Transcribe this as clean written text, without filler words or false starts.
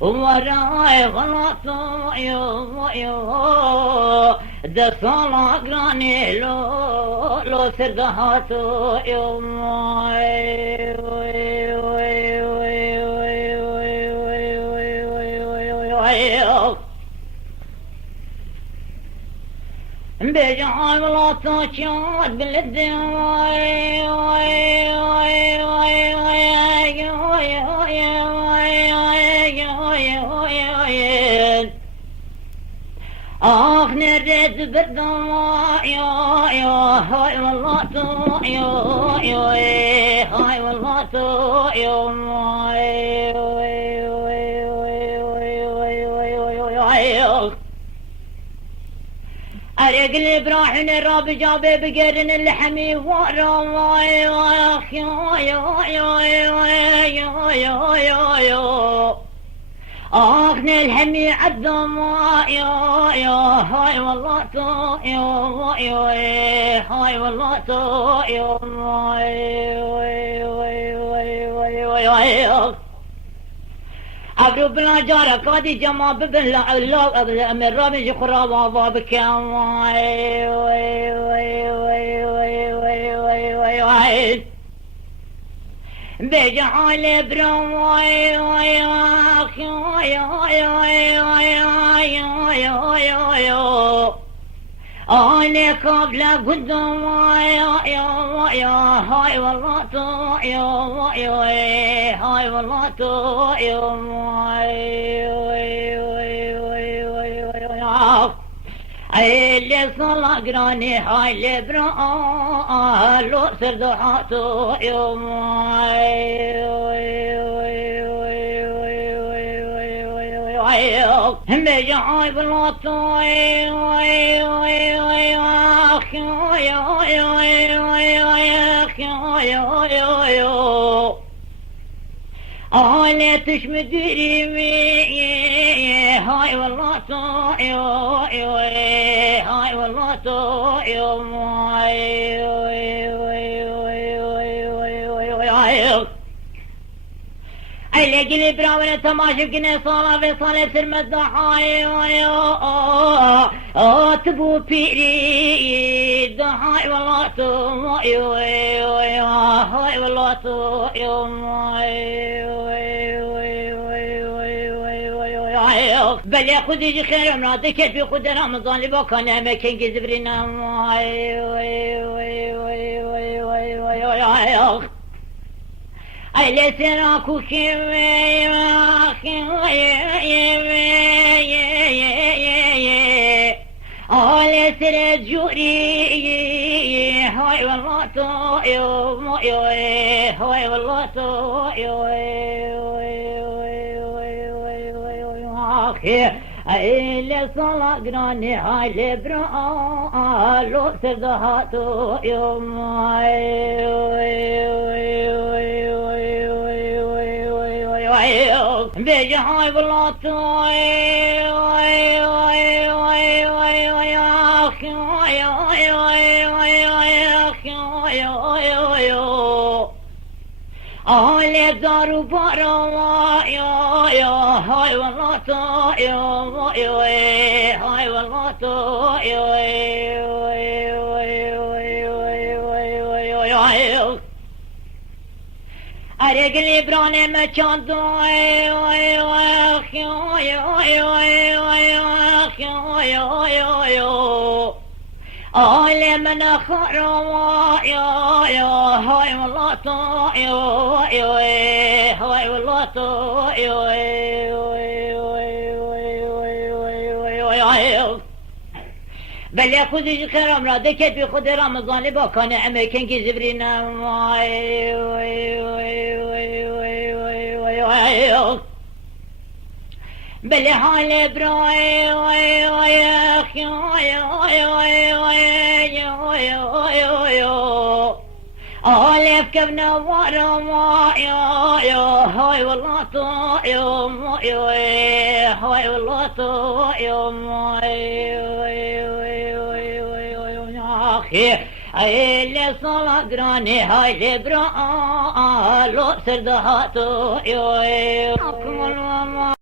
وراي غلط ده صلاة غراني لو سردهاتو بجعل غلطو شاد آخ نرد بالدماء هاي والله تو هاي والله تو أرقل براحن الراب جابي بقرن اللحمي ورا أغني الحمي عالدماء هاي والله تو هاي والله تو أبرو بلا جارة قادي جما ببلا الله من رامج خرابا بابك بجعل برواي أنا قبل قدام هاي والله تو هاي والله تو اللي صلا قراني هاي اللي برا لو سردحاتو بجاي بلوتو أنا تشمدري هاي والله تو هاي والله تو ألاقي براونا تماشي كنا صلاة في صلاة المدحاي تبو بيري دحاي والله تو هاي والله تو بل ياخذ يجي خير مراتي كيف ياخذ رمضان اللي بكان اماكن جزبرنا اي لسراكو على سر جوري هاي والله تو هاي والله تو اللي صلا قراني هاي لبرا لو سردهاتو بيجي هاي والله تو أهل دارو بارا هاي والله تو هاي والله تو أرقل إبراهيم ما كان أهل من خروا هاي والله تو هاي والله تو بل ياخذ الكرام را دكت بخد رمضان لباكان اماكن جزبرنا بل حال براي أهل يفكبنا ورا ما يا هاي والله طا يا ما يا هاي والله طا يا ما يا أخي اللي صلاة جراني هاي لبرا لو سردهاتو يا